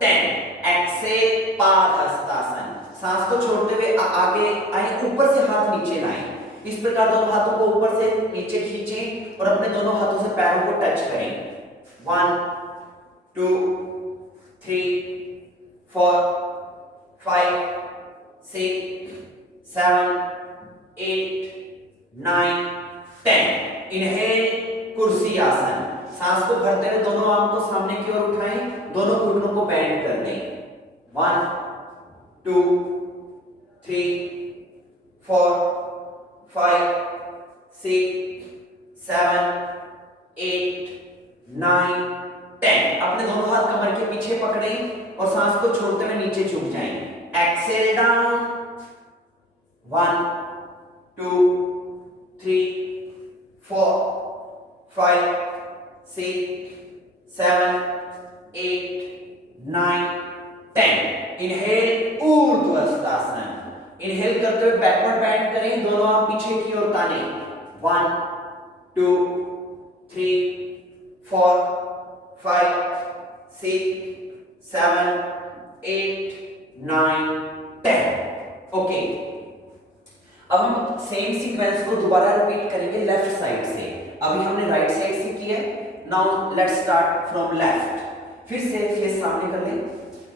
10। एक्सेल पादहस्तासन, सांस को छोड़ते हुए आगे आए, ऊपर से हाथ नीचे लाएं। इस प्रकार दोनों हाथों को ऊपर से नीचे खींचें और अपने दोनों हाथों से पैरों को टच करें। 1 2 3 4 5 6 7 8 9 10। इनहेल कुर्सी आसन, सांस को भरते हुए दोनों आर्म को सामने की ओर उठाएं, दोनों घुटनों को बेंड कर दें। 1 2 3 4 5 6 7 8 9 10। अपने दोनों हाथ कमर के पीछे पकड़ें और सांस को छोड़ते हुए नीचे झुक जाएं। Exhale down. 1 2 3 4 5 6 7 8 9 10। इनहेल ऊर्ध्वस्तासन, इनहेल करते हुए बैकवर्ड बेंड करें, दोनों आर्म पीछे की ओर ताने। 1 2 3 4 5 6 7 8 9 10। ओके, अब हम सेम सीक्वेंस को दोबारा रिपीट करेंगे लेफ्ट साइड से। अभी हमने राइट साइड से किया है, now let's start from left. फिर से फेस सामने कर लें,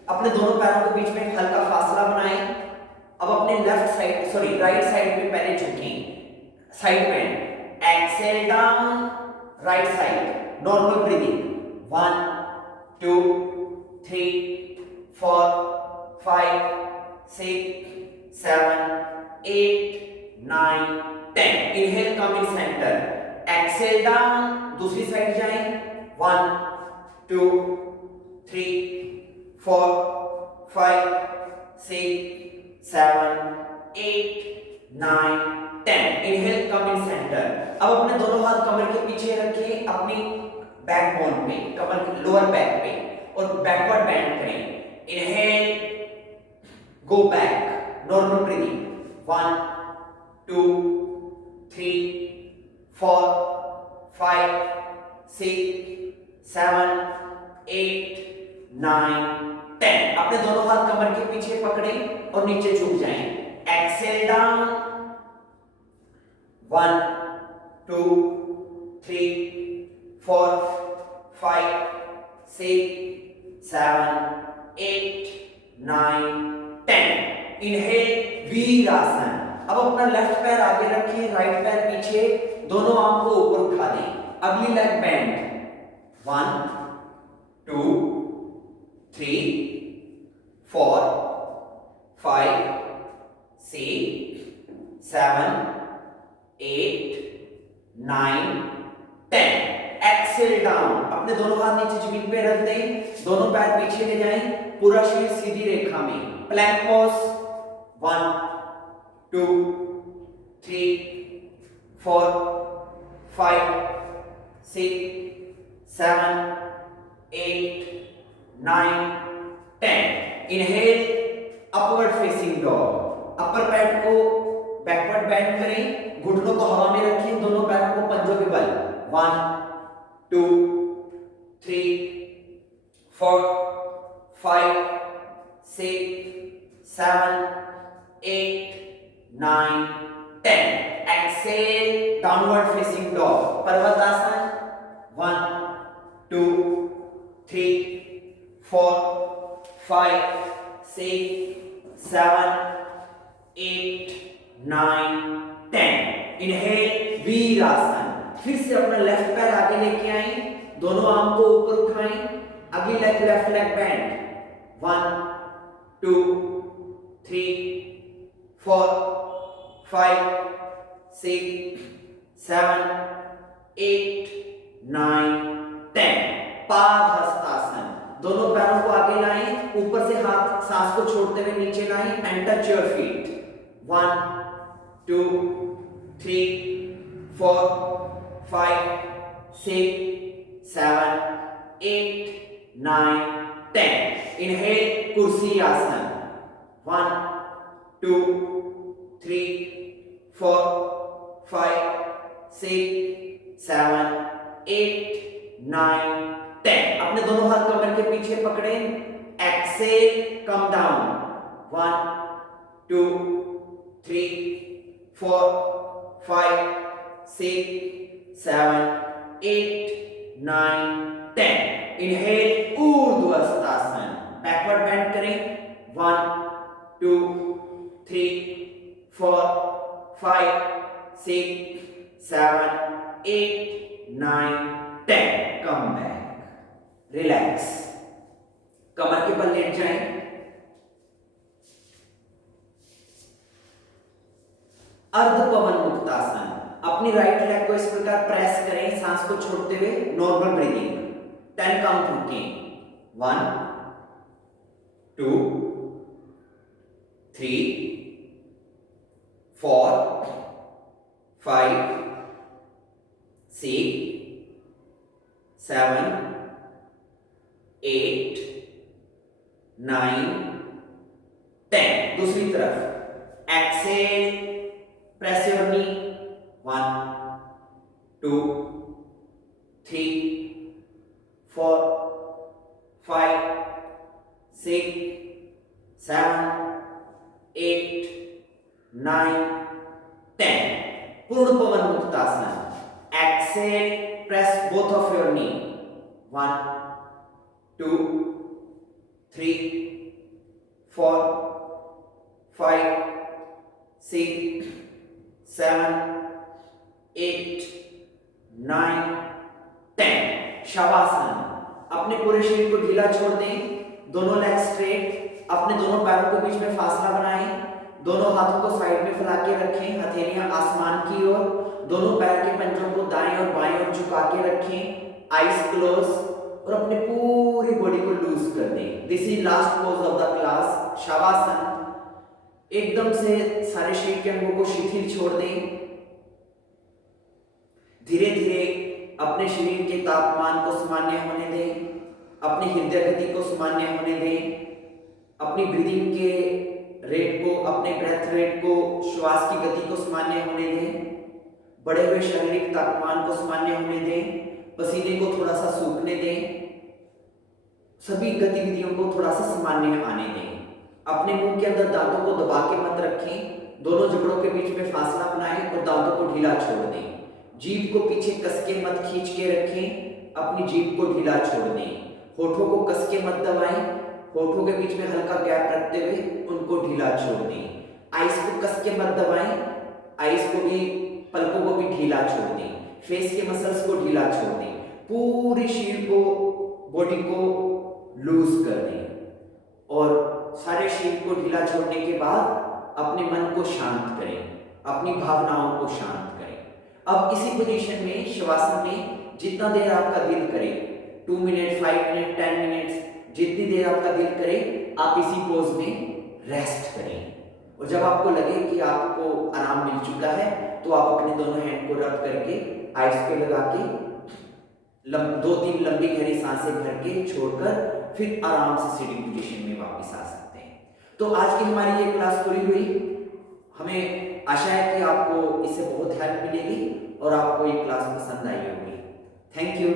अपने दोनों पैरों के बीच में एक हल्का फासला बनाएं। अब अपने left side sorry right side पे पहले झुकें, side bend, exhale down, right side, normal breathing. 1 2 3 4 5 6 7 8 9 10। Inhale कम इन सेंटर, एक्सेल डाउन, दूसरी साइड जाएं। 1 2 3 4 5 6 7 8 9 10। इनहेल कम इन सेंटर। अब अपने दोनों हाथ कमर के पीछे रखें, अपनी बैकबोन पे, कमर के लोअर बैक पे, और बैकवर्ड बेंड करें। Inhale, go back, normal breathing. 1 2 3 4 5 6 7 8 9 10। अपने दोनों हाथ कमर के पीछे पकड़ें और नीचे झुक जाएं। Exhale down. 1 2 3 4 5 6 7 8 9 10। इनहेल वीरासन। अब अपना लेफ्ट पैर आगे रखें, राइट पैर पीछे, दोनों आर्म को ऊपर उठा दें। अगली लेग बेंड। 1 2 3 4 5 6 7 8 9 10। एक्सेल डाउन, अपने दोनों हाथ नीचे जमीन पे रख दें, दोनों पैर पीछे ले जाएं, पूरा शरीर सीधी रेखा में, plank pose. 1 2 3 4 5 6 7 8 9 10। Inhale upward facing dog, अपर पैर को बैकवर्ड बेंड करें, घुटनों को हवा में रखें, दोनों पैरों को पंजों के बल। 1 2 3 4 5 6 7 8 9 10। Exhale downward facing dog, parvatasana. 1 2 3 4 5 6 7 8 9 10। Inhale वीरासन। फिर से अपना लेफ्ट पैर आगे लेके आए, दोनों आर्म को ऊपर उठाएं, अगली leg left leg bend. 1 2 3 4 5 6 7 8 9 10। Padahastasana, दोनों पैरों को आगे लाएं, ऊपर से हाथ सांस को छोड़ते हुए नीचे लाएं and touch your feet. 1 2 3 4 5 6 7 8 9 10। Inhale कुर्सी आसन। 1 2 3 4 5 6 7 8 9 10। अपने दोनों हाथ कमर के पीछे पकड़े, Excel, come down, 1 2 3 4 5 6 7 8 9 10। Inhale, ऊर्ध्वस्तासन, backward bend करें, 1 2 3 4 5 6 7 8 9 10। कम बैक, रिलैक्स, कमर के बल लेट जाएं। अर्ध पवन मुक्तासन, अपनी राइट लेग को इस प्रकार प्रेस करें, सांस को छोड़ते हुए, नॉर्मल ब्रीदिंग, 10 काउंट रुकें, 1 2 3 4 5 6 7 8 9 10। दूसरी तरफ, Excel, press your knee, 1 2 3 4 5 6 7 8 9 10। Purna pavan muktasana, exhale, press both of your knee, 1 2 3 4 5 6 7 8 9 10। Shavasana, अपने पूरे शरीर को ढीला छोड़ दें, दोनों लेग स्ट्रेट, अपने दोनों पैरों के बीच में फासला बनाएं, दोनों हाथों को साइड में फैला के रखें, हथेलियां आसमान की ओर, दोनों पैर के पंजों को दाएं और बाएं ओर झुका के रखें, आईज क्लोज, और अपनी पूरी बॉडी को लूज कर दें। This is last pose of the class, shavasana. एकदम से सारे शरीर के अंगों को शिथिल छोड़ दें, धीरे धीरे अपने शरीर के तापमान को सामान्य होने दें, अपनी हृदय गति को सामान्य होने दें, अपनी ब्रीदिंग के रेट को, अपने ब्रेथ रेट को, श्वास की गति को सामान्य होने दें, बढ़े हुए शारीरिक तापमान को सामान्य होने दें, पसीने को थोड़ा सा सूखने दें, सभी गतिविधियों को थोड़ा सा सामान्य आने दें। अपने मुंह के अंदर दांतों को दबा के मत रखें, दोनों जबड़ों के बीच में फासला बनाएं और दांतों को ढीला छोड़ दें। जीभ को पीछे कस के मत खींच के रखें, अपनी जीभ को ढीला छोड़ दें। होठों को कस के मत दबाएं, होठों के बीच में हल्का गैप रखते हुए उनको ढीला छोड़ दें। आइस को कस के मत दबाएं, आइस को भी, पलकों को भी ढीला छोड़ दें। फेस के मसल्स को ढीला छोड़ दें, पूरी शरीर को, बॉडी को लूज कर दें, और सारे शरीर को ढीला छोड़ने के बाद अपने मन को शांत करें, अपनी भावनाओं को शांत करें। अब इसी पोजीशन में, शवासन में, जितना देर आपका दिल करे, 2 मिनट 5 मिनट 10 मिनट्स, जितनी देर आपका दिल करे, आप इसी पोज में रेस्ट करें। और जब आपको लगे कि आपको आराम मिल चुका है, तो आप अपने दोनों हैंड को रब करके आइस पे लगा के 2-3 लंबी गहरी सांसें भर के छोड़कर फिर आराम से सिटिंग पोजीशन में वापस आ सकते हैं। तो आज की हमारी ये क्लास पूरी हुई। हमें आशा है कि आपको इससे बहुत हेल्प मिलेगी और आपको ये क्लास पसंद आई होगी। Thank you.